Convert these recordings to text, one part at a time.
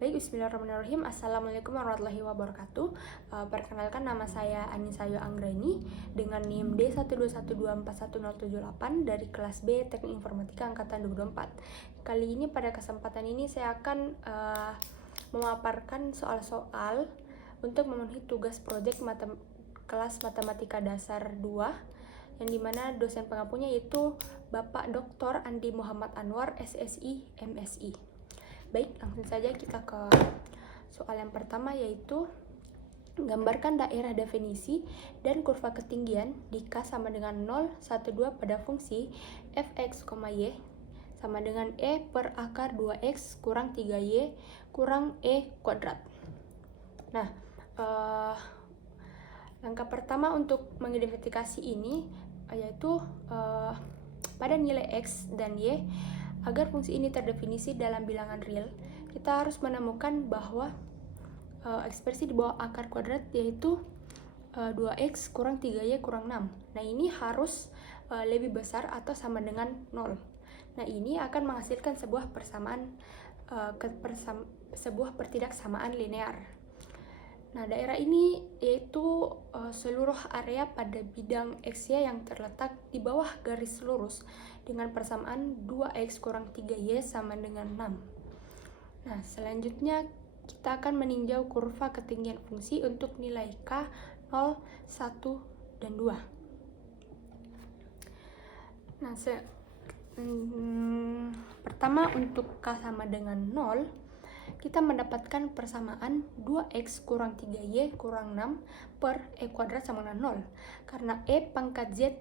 Baik, bismillahirrahmanirrahim. Assalamualaikum warahmatullahi wabarakatuh. Perkenalkan, nama saya Anisayo Anggreni dengan NIM D121241078 dari kelas B Teknik Informatika Angkatan 2024. Kali ini pada kesempatan ini saya akan memaparkan soal-soal untuk memenuhi tugas proyek kelas Matematika Dasar 2 yang dimana dosen pengampunya yaitu Bapak Dr. Andi Muhammad Anwar, SSI, MSI. Baik, langsung saja kita ke soal yang pertama, yaitu gambarkan daerah definisi dan kurva ketinggian di K sama dengan 0, 1, 2 pada fungsi fx, y sama dengan e per akar 2x kurang 3y kurang e kuadrat. Nah, langkah pertama untuk mengidentifikasi ini yaitu pada nilai x dan y. Agar fungsi ini terdefinisi dalam bilangan real, kita harus menemukan bahwa ekspresi di bawah akar kuadrat yaitu 2x kurang 3y kurang 6. Nah, ini harus lebih besar atau sama dengan 0. Nah, ini akan menghasilkan sebuah sebuah pertidaksamaan linear. Nah, daerah ini yaitu seluruh area pada bidang XY yang terletak di bawah garis lurus dengan persamaan 2x kurang 3y sama dengan 6. Nah, selanjutnya kita akan meninjau kurva ketinggian fungsi untuk nilai K, 0, 1, dan 2. Nah, pertama untuk K sama dengan 0, kita mendapatkan persamaan 2x kurang 3y kurang 6 per e kuadrat sama dengan 0. Karena e pangkat z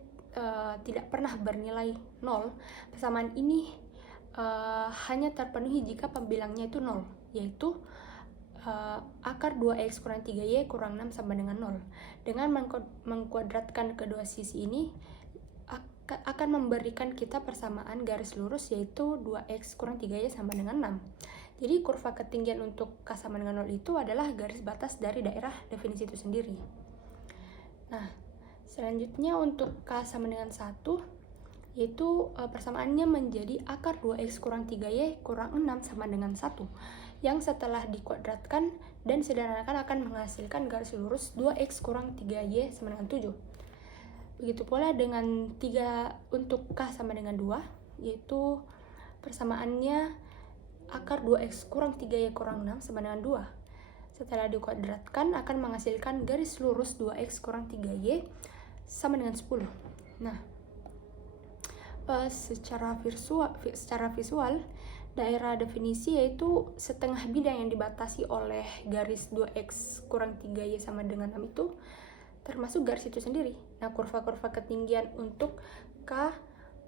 tidak pernah bernilai 0, persamaan ini hanya terpenuhi jika pembilangnya itu 0, yaitu akar 2x kurang 3y kurang 6 sama dengan 0. Dengan mengkuadratkan kedua sisi ini akan memberikan kita persamaan garis lurus yaitu 2x kurang 3y sama dengan 6. Jadi kurva ketinggian untuk K sama dengan 0 itu adalah garis batas dari daerah definisi itu sendiri. Nah, selanjutnya untuk K sama dengan 1, yaitu persamaannya menjadi akar 2x kurang 3y kurang 6 sama dengan 1, yang setelah dikuadratkan dan sederhanakan akan menghasilkan garis lurus 2x kurang 3y sama dengan 7. Begitu pula dengan 3 untuk K sama dengan 2, yaitu persamaannya akar 2x kurang 3y kurang 6 sama dengan 2. Setelah dikuadratkan akan menghasilkan garis lurus 2x kurang 3y sama dengan 10. Nah, secara visual daerah definisi yaitu setengah bidang yang dibatasi oleh garis 2x kurang 3y sama dengan 6 itu termasuk garis itu sendiri. Nah, kurva-kurva ketinggian untuk K,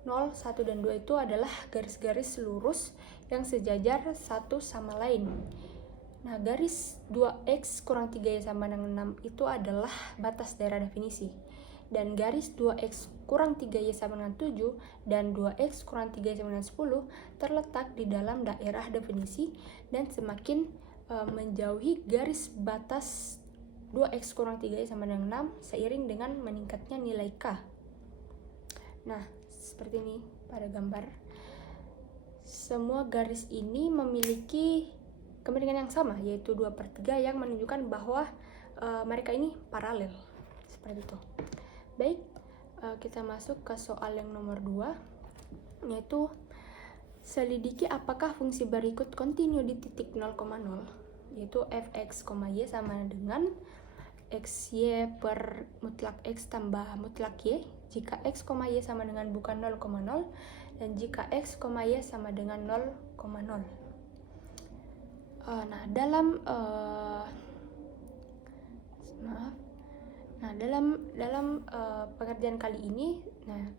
0, 1, dan 2 itu adalah garis-garis lurus yang sejajar satu sama lain. Nah, garis 2x kurang 3y sama dengan 6 itu adalah batas daerah definisi. Dan garis 2x kurang 3y sama dengan 7 dan 2x kurang 3y sama dengan 10 terletak di dalam daerah definisi dan semakin menjauhi garis batas 2x kurang 3y sama dengan 6 seiring dengan meningkatnya nilai K. Nah, seperti ini pada gambar. Semua garis ini memiliki kemiringan yang sama, yaitu 2/3 yang menunjukkan bahwa mereka ini paralel. Seperti itu. Baik, kita masuk ke soal yang nomor 2, yaitu selidiki apakah fungsi berikut kontinu di titik 0,0, yaitu fx, y sama dengan xy per mutlak x tambah mutlak y jika x, y sama dengan bukan 0,0 dan jika x, y sama dengan 0,0. Nah, dalam pengerjaan kali ini,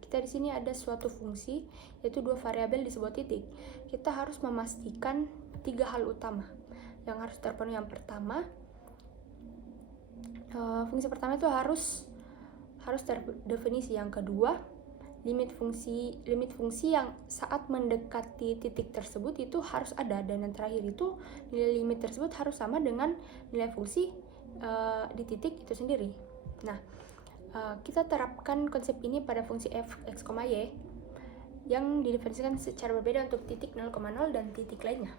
kita di sini ada suatu fungsi yaitu dua variabel di sebuah titik. Kita harus memastikan 3 hal utama yang harus terpenuhi. Yang pertama, fungsi pertama itu harus terdefinisi. Yang kedua, limit fungsi yang saat mendekati titik tersebut itu harus ada, dan yang terakhir itu nilai limit tersebut harus sama dengan nilai fungsi di titik itu sendiri. Nah, kita terapkan konsep ini pada fungsi fx, y yang didefinisikan secara berbeda untuk titik 0,0 dan titik lainnya.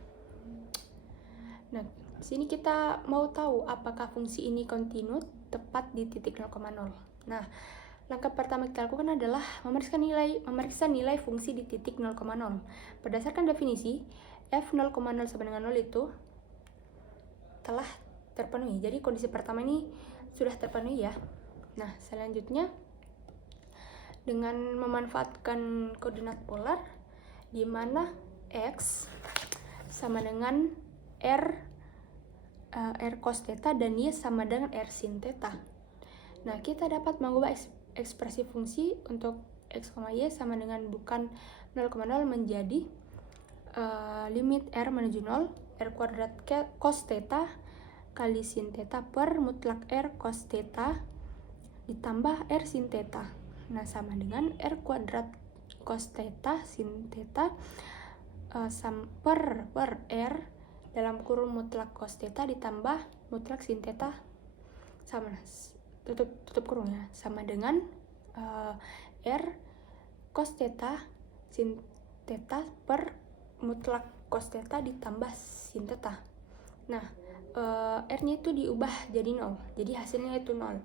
Nah, di sini kita mau tahu apakah fungsi ini kontinu tepat di titik 0,0. Nah, langkah pertama kita lakukan adalah memeriksa nilai fungsi di titik 0,0. Berdasarkan definisi, f 0,0 sama dengan 0 itu telah terpenuhi. Jadi kondisi pertama ini sudah terpenuhi ya. Nah, selanjutnya dengan memanfaatkan koordinat polar di mana x sama dengan r cos theta dan y sama dengan r sin theta. Nah, kita dapat mengubah ekspresi fungsi untuk x, y sama dengan bukan 0,0 menjadi limit r menuju 0, r kuadrat cos theta kali sin theta per mutlak r cos theta ditambah r sin theta. Nah, sama dengan r kuadrat cos theta sin theta per r dalam kurung mutlak cos theta ditambah mutlak sin theta sama tutup kurung ya, sama dengan r cos theta sin theta per mutlak cos theta ditambah sin theta. Nah, r-nya itu diubah jadi 0, jadi hasilnya itu 0.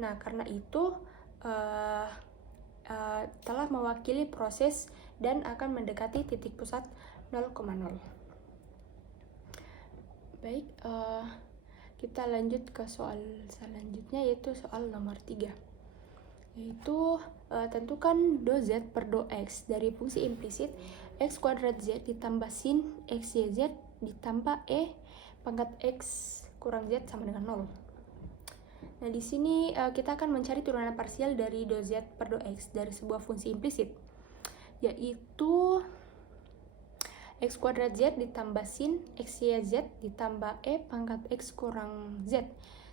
Nah, karena itu telah mewakili proses dan akan mendekati titik pusat 0,0. Baik, kita lanjut ke soal selanjutnya, yaitu soal nomor 3, yaitu tentukan do z per do x dari fungsi implisit x kuadrat z ditambah sin x y z ditambah e pangkat x kurang z sama dengan 0. Nah, di sini kita akan mencari turunan parsial dari do z per do x dari sebuah fungsi implisit, yaitu x kuadrat z ditambah sin x y z ditambah e pangkat x kurang z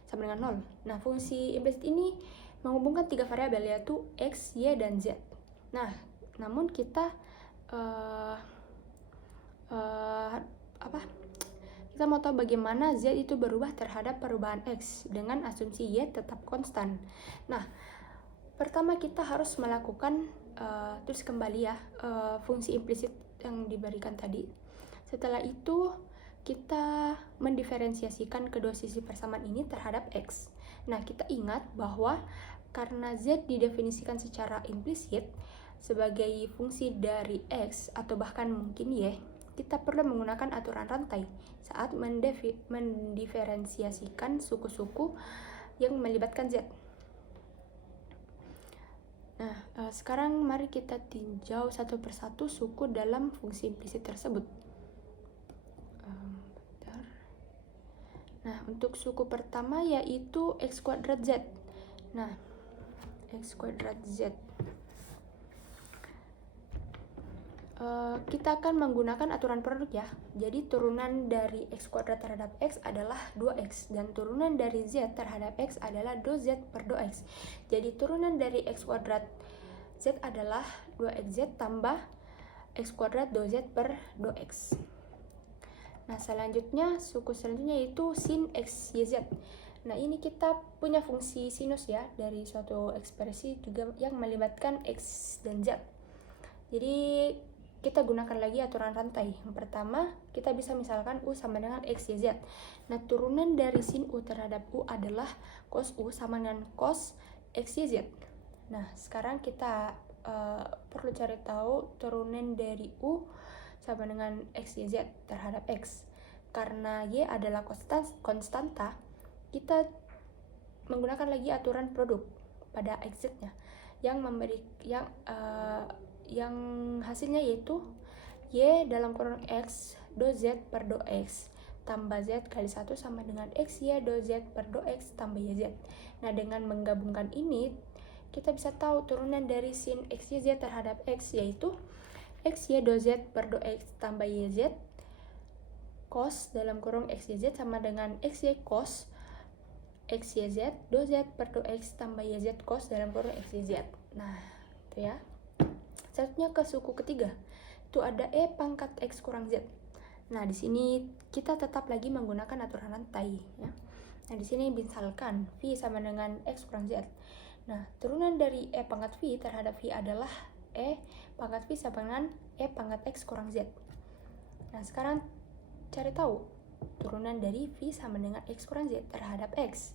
sama dengan 0. Nah, fungsi implisit ini menghubungkan 3 variabel, yaitu x, y, dan z. Nah, namun kita kita mau tahu bagaimana z itu berubah terhadap perubahan x dengan asumsi y tetap konstan. Nah, pertama kita harus melakukan tulis kembali ya fungsi implisit yang diberikan tadi. Setelah itu kita mendiferensiasikan kedua sisi persamaan ini terhadap x. Nah, kita ingat bahwa karena z didefinisikan secara implisit sebagai fungsi dari x atau bahkan mungkin y, kita perlu menggunakan aturan rantai saat mendiferensiasikan suku-suku yang melibatkan z. Nah, sekarang mari kita tinjau satu persatu suku dalam fungsi implisit tersebut. Nah, untuk suku pertama yaitu x kuadrat z. Nah, x kuadrat z. Kita akan menggunakan aturan produk ya. Jadi turunan dari x kuadrat terhadap x adalah 2x dan turunan dari z terhadap x adalah do z per do x. Jadi turunan dari x kuadrat z adalah 2xz tambah x kuadrat do z per do x. Nah, selanjutnya suku selanjutnya yaitu sin x y z. Nah, ini kita punya fungsi sinus ya dari suatu ekspresi juga yang melibatkan x dan z. Jadi kita gunakan lagi aturan rantai. Yang pertama, kita bisa misalkan U sama dengan X, Y, Z. Nah, turunan dari sin U terhadap U adalah cos U sama dengan cos X, Y, Z. Nah, sekarang kita perlu cari tahu turunan dari U sama dengan X, Y, Z terhadap X. Karena Y adalah konstanta, kita menggunakan lagi aturan produk pada XZ-nya yang hasilnya yaitu y dalam kurung x do z per do x tambah z kali 1 sama dengan x y do z per do x tambah y z. Nah, dengan menggabungkan ini kita bisa tahu turunan dari sin x y z terhadap x yaitu x y do z per do x tambah y z cos dalam kurung x y z sama dengan x y cos x y z do z per do x tambah y z cos dalam kurung x y z. Nah, itu ya. Selanjutnya ke suku ketiga, itu ada e pangkat x kurang z. Nah, di sini kita tetap lagi menggunakan aturan rantai ya. Nah, di sini misalkan v sama dengan x kurang z. Nah, turunan dari e pangkat v terhadap v adalah e pangkat v sama dengan e pangkat x kurang z. Nah, sekarang cari tahu turunan dari V sama dengan X kurang Z terhadap X,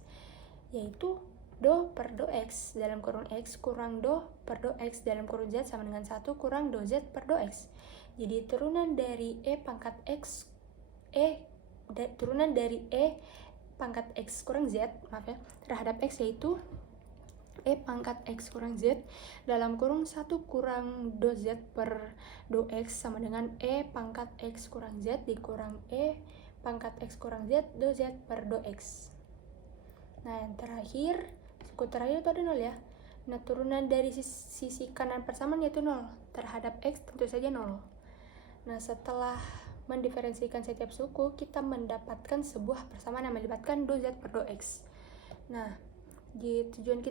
yaitu do per do X dalam kurung X kurang do per do X dalam kurung Z sama dengan 1 kurang do Z per do X. Jadi turunan dari turunan dari E pangkat X kurang Z, maaf ya, terhadap X yaitu E pangkat X kurang Z dalam kurung 1 kurang do Z per do X sama dengan E pangkat X kurang Z dikurang E pangkat X kurang Z do Z per do X. Nah, yang terakhir, suku terakhir itu ada 0 ya. Nah, turunan dari sisi kanan persamaan yaitu 0. Terhadap X tentu saja 0. Nah, setelah mendiferensikan setiap suku, kita mendapatkan sebuah persamaan yang melibatkan do Z per do X. Nah, di tujuan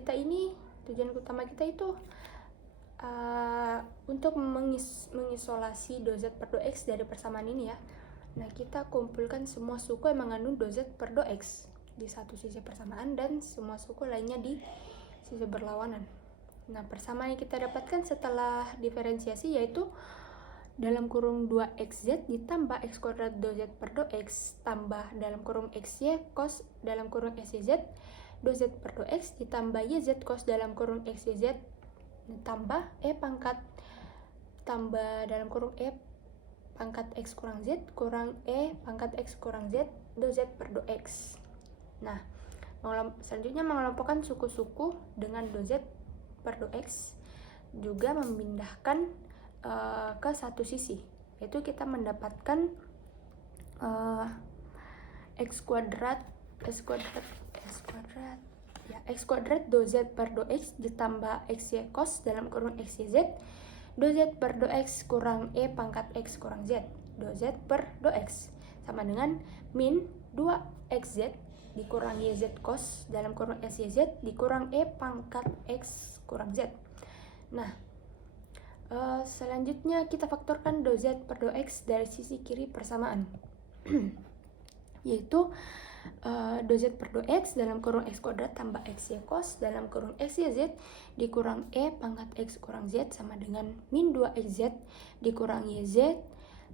utama kita itu untuk mengisolasi do Z per do X dari persamaan ini ya. Nah, kita kumpulkan semua suku yang mengandung do Z per do X di satu sisi persamaan dan semua suku lainnya di sisi berlawanan. Nah, persamaan yang kita dapatkan setelah diferensiasi yaitu dalam kurung 2xz ditambah x kuadrat do z per do x tambah dalam kurung xy cos dalam kurung xyz do z per do x ditambah yz cos dalam kurung xyz tambah e pangkat tambah dalam kurung e pangkat x kurang z kurang e pangkat x kurang z do z per do x. Nah, selanjutnya mengelompokkan suku-suku dengan do z per do x juga memindahkan ke satu sisi, yaitu kita mendapatkan x kuadrat do z per do x ditambah xy cos dalam kurung xyz do z per do x kurang e pangkat x kurang z do z per do x sama dengan min 2xz dikurang yz cos dalam kurung xyz dikurang e pangkat x kurang z. Nah, selanjutnya kita faktorkan do z per do x dari sisi kiri persamaan yaitu do z per do x dalam kurung x kuadrat tambah xy cos dalam kurung xyz dikurang e pangkat x kurang z sama dengan min 2xz dikurang yz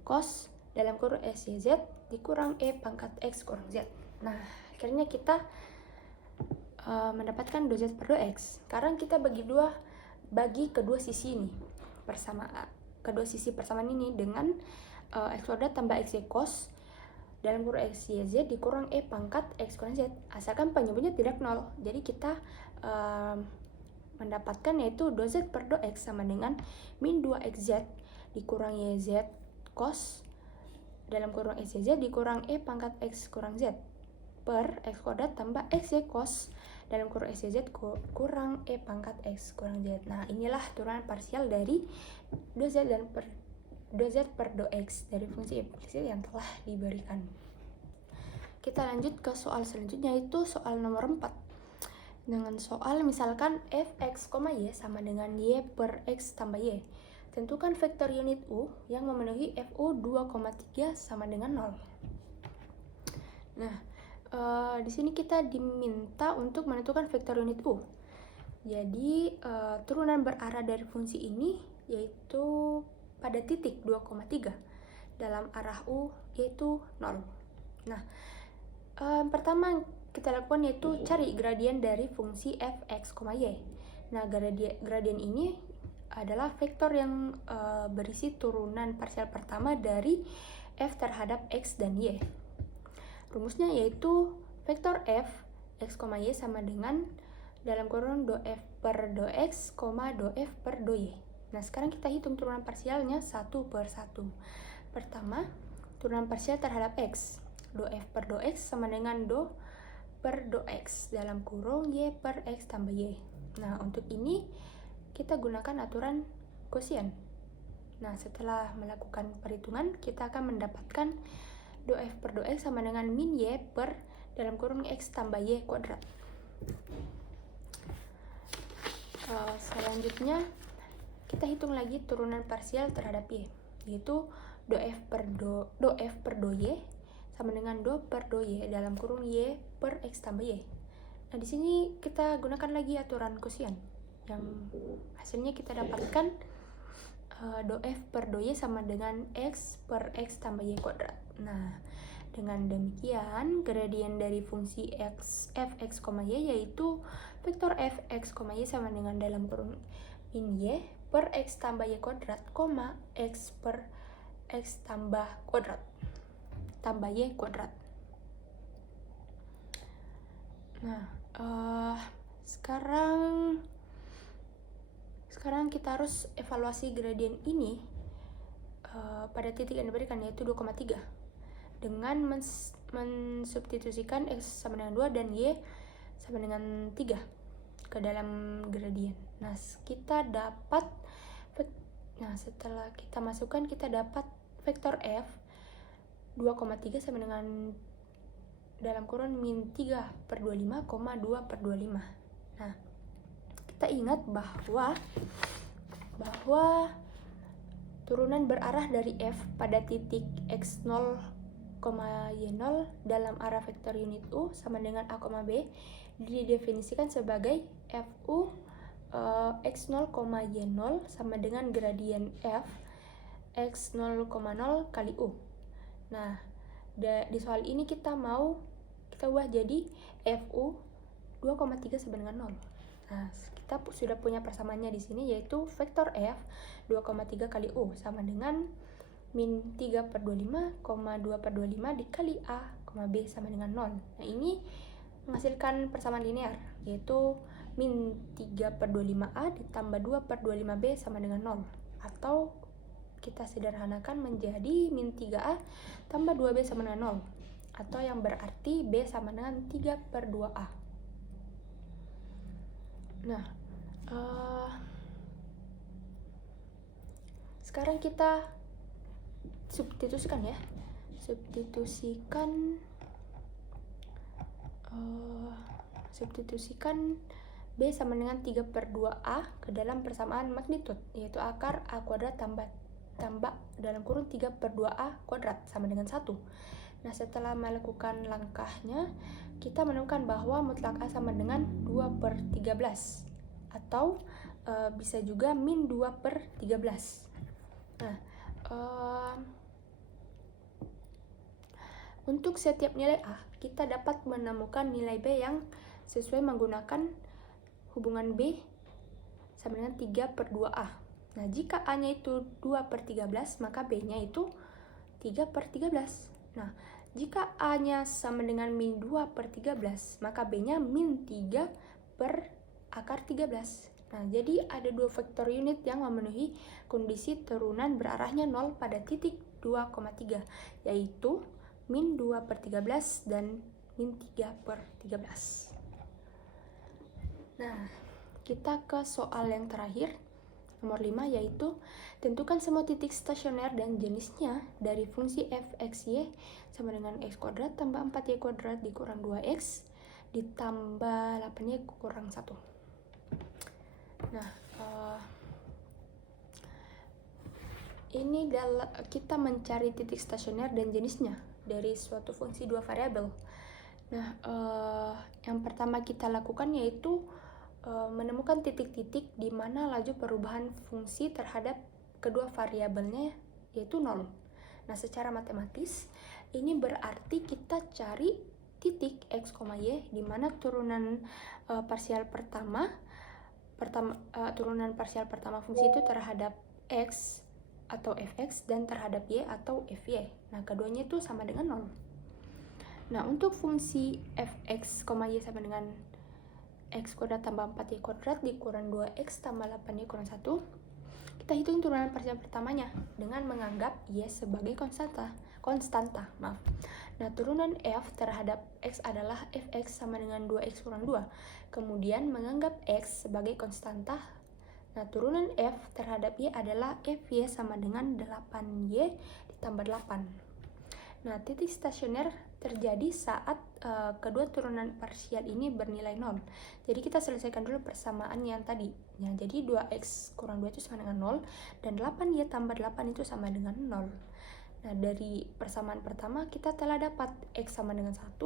cos dalam kurung xyz dikurang e pangkat x kurang z. Nah, akhirnya kita mendapatkan do z per do x. Sekarang kita bagi kedua sisi ini kedua sisi persamaan ini dengan x kuadrat tambah xy cos dalam kurung xyz dikurang e pangkat x kurang z asalkan penyebutnya tidak 0. Jadi kita mendapatkan yaitu do z per do x sama dengan min 2xz dikurang yz cos dalam kurung xyz dikurang e pangkat x kurang z per x kuadrat tambah xy cos dalam kurung xyz kurang e pangkat x kurang z. Nah, inilah turunan parsial dari do z per do x dari fungsi implisit yang telah diberikan. Kita lanjut ke soal selanjutnya, yaitu soal nomor 4. Dengan soal misalkan fx, y sama dengan y per x tambah y. Tentukan vektor unit u yang memenuhi fu 2,3 sama dengan 0. Nah, di sini kita diminta untuk menentukan vektor unit u. Jadi turunan berarah dari fungsi ini yaitu pada titik 2,3 dalam arah u yaitu 0. Nah, pertama yang kita lakukan yaitu cari gradien dari fungsi fx, y. Nah, gradien ini adalah vektor yang berisi turunan parsial pertama dari f terhadap x dan y. Rumusnya yaitu vektor f x, y sama dengan dalam kurung do f per do x, do f per do y. Nah, sekarang kita hitung turunan parsialnya satu per satu. Pertama, turunan parsial terhadap x. Do f per do x sama dengan do per do x dalam kurung y per x tambah y. Nah, untuk ini kita gunakan aturan kosien. Nah, setelah melakukan perhitungan, kita akan mendapatkan do f per do x sama dengan min y per dalam kurung x tambah y kuadrat. Selanjutnya kita hitung lagi turunan parsial terhadap y, yaitu do f per do y sama dengan do per do y dalam kurung y per x tambah y. Nah, di sini kita gunakan lagi aturan kosien yang hasilnya kita dapatkan do f per do y sama dengan x per x tambah y kuadrat. Nah, Dengan demikian, gradien dari fungsi fx, y yaitu vektor fx, y sama dengan dalam kurung min y per x tambah y kuadrat, x per x tambah kuadrat, tambah y kuadrat. Nah, sekarang kita harus evaluasi gradien ini pada titik yang diberikan, yaitu 2,3, dengan mensubstitusikan x sama dengan 2 dan y sama dengan 3 ke dalam gradien. Nah, setelah kita masukkan, kita dapat vektor f 2,3 sama dengan dalam kurun min 3 per 25, 2 per 25. Nah, kita ingat bahwa turunan berarah dari f pada titik x0, y0 dalam arah vektor unit u sama dengan a, b didefinisikan sebagai fu x0, y0 sama dengan gradien f x0, 0 kali u. Nah, di soal ini kita ubah jadi fu 2,3 sama dengan 0. Nah, kita sudah punya persamaannya di sini, yaitu vektor f 2,3 kali u sama dengan min 3 per 25, 2 per 25 dikali a, b sama dengan 0. Nah, ini menghasilkan persamaan linear, yaitu min 3 per 25a ditambah 2 per 25b sama dengan 0. Atau kita sederhanakan menjadi min 3a tambah 2b sama dengan 0. Atau yang berarti b sama dengan 3 per 2a. Nah, sekarang kita substitusikan B sama dengan 3 per 2A ke dalam persamaan magnitud, yaitu akar A kuadrat tambah dalam kurung 3 per 2A kuadrat sama dengan 1. Nah, setelah melakukan langkahnya, kita menemukan bahwa mutlak A sama dengan 2 per 13 atau bisa juga min 2 per 13. Nah, untuk setiap nilai A, kita dapat menemukan nilai B yang sesuai menggunakan hubungan B sama dengan 3 per 2A. Nah, jika A-nya itu 2 per 13, maka B-nya itu 3 per 13. Nah, jika A-nya sama dengan min 2 per 13, maka B-nya min 3 per akar 13. Nah, jadi ada dua vektor unit yang memenuhi kondisi turunan berarahnya 0 pada titik 2,3, yaitu min 2 per 13 dan min 3 per 13. Nah, kita ke soal yang terakhir, nomor 5, yaitu tentukan semua titik stasioner dan jenisnya dari fungsi f(x,y) sama dengan x kuadrat tambah 4y kuadrat dikurang 2x ditambah 8y kurang 1. Nah, ini kita mencari titik stasioner dan jenisnya dari suatu fungsi dua variabel. Nah, yang pertama kita lakukan yaitu menemukan titik-titik di mana laju perubahan fungsi terhadap kedua variabelnya yaitu 0. Nah, secara matematis ini berarti kita cari titik x, y di mana turunan parsial pertama fungsi itu terhadap x atau fx dan terhadap y atau fy. Nah, keduanya itu sama dengan 0. Nah, untuk fungsi fx, y sama dengan x kuadrat tambah 4y kuadrat dikurang 2x tambah 8y kurang 1, kita hitung turunan parsial pertamanya dengan menganggap y sebagai konstanta. Nah, turunan f terhadap x adalah fx sama dengan 2x kurang 2. Kemudian menganggap x sebagai konstanta. Nah, turunan f terhadap y adalah fy sama dengan 8y ditambah 8. Nah, titik stasioner terjadi saat kedua turunan parsial ini bernilai 0. Jadi kita selesaikan dulu persamaan yang tadi. Nah, jadi 2x kurang 2 itu sama dengan 0 dan 8y tambah 8 itu sama dengan 0. Nah, dari persamaan pertama kita telah dapat x sama dengan 1,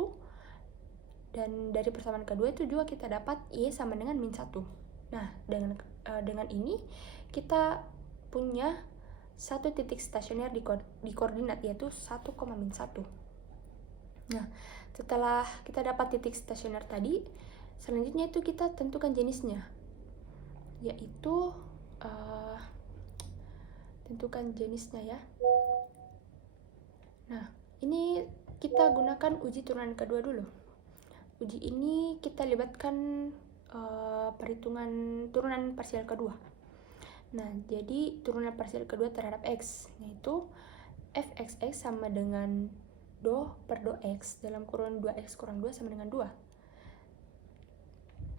dan dari persamaan kedua itu juga kita dapat y sama dengan min 1. Nah, dengan ini kita punya satu titik stasioner di koordinat yaitu 1, min 1. Nah, setelah kita dapat titik stasioner tadi, selanjutnya itu kita tentukan jenisnya, yaitu tentukan jenisnya ya. Nah, ini kita gunakan uji turunan kedua dulu. Uji ini kita libatkan perhitungan turunan parsial kedua. Nah, jadi turunan parsial kedua terhadap X, yaitu fxx sama dengan do per do X dalam kurun 2X kurang 2 sama dengan 2.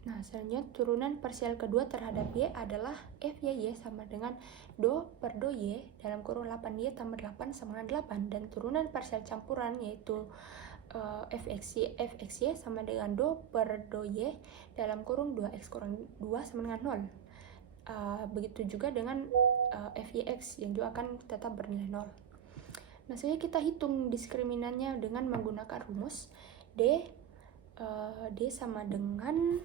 Nah, selanjutnya turunan parsial kedua terhadap Y adalah FYY sama dengan do per do Y dalam kurun 8Y tambah 8 sama dengan 8. Dan turunan parsial campuran yaitu fxy sama dengan do per do Y dalam kurung 2X kurang 2 sama dengan 0. Begitu juga dengan fyx yang juga akan tetap bernilai 0. Nah, selanjutnya kita hitung diskriminannya dengan menggunakan rumus D sama dengan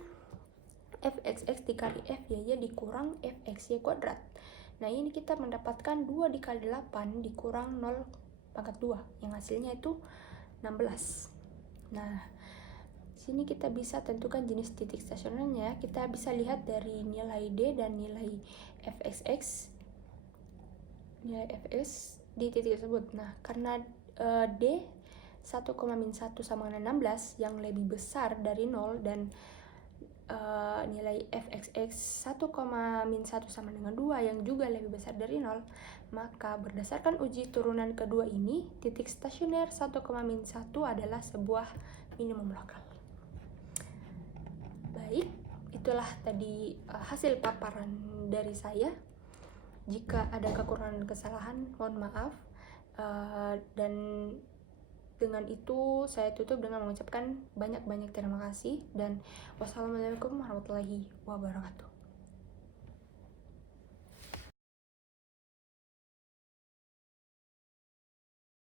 fxx dikali fyy dikurang fxy kuadrat. Nah, ini kita mendapatkan 2 dikali 8 dikurang 0 pangkat 2 yang hasilnya itu 16. Nah, sini kita bisa tentukan jenis titik stasionernya. Kita bisa lihat dari nilai D dan nilai fxx, nilai fx di titik tersebut. Nah, karena D 1,-1 sama dengan 16 yang lebih besar dari 0 dan nilai fxx 1,-1 sama dengan 2 yang juga lebih besar dari 0, maka berdasarkan uji turunan kedua ini, titik stasioner 1,-1 adalah sebuah minimum lokal. Baik, itulah tadi hasil paparan dari saya. Jika ada kekurangan dan kesalahan, mohon maaf. Dan dengan itu saya tutup dengan mengucapkan banyak-banyak terima kasih dan wassalamualaikum warahmatullahi wabarakatuh.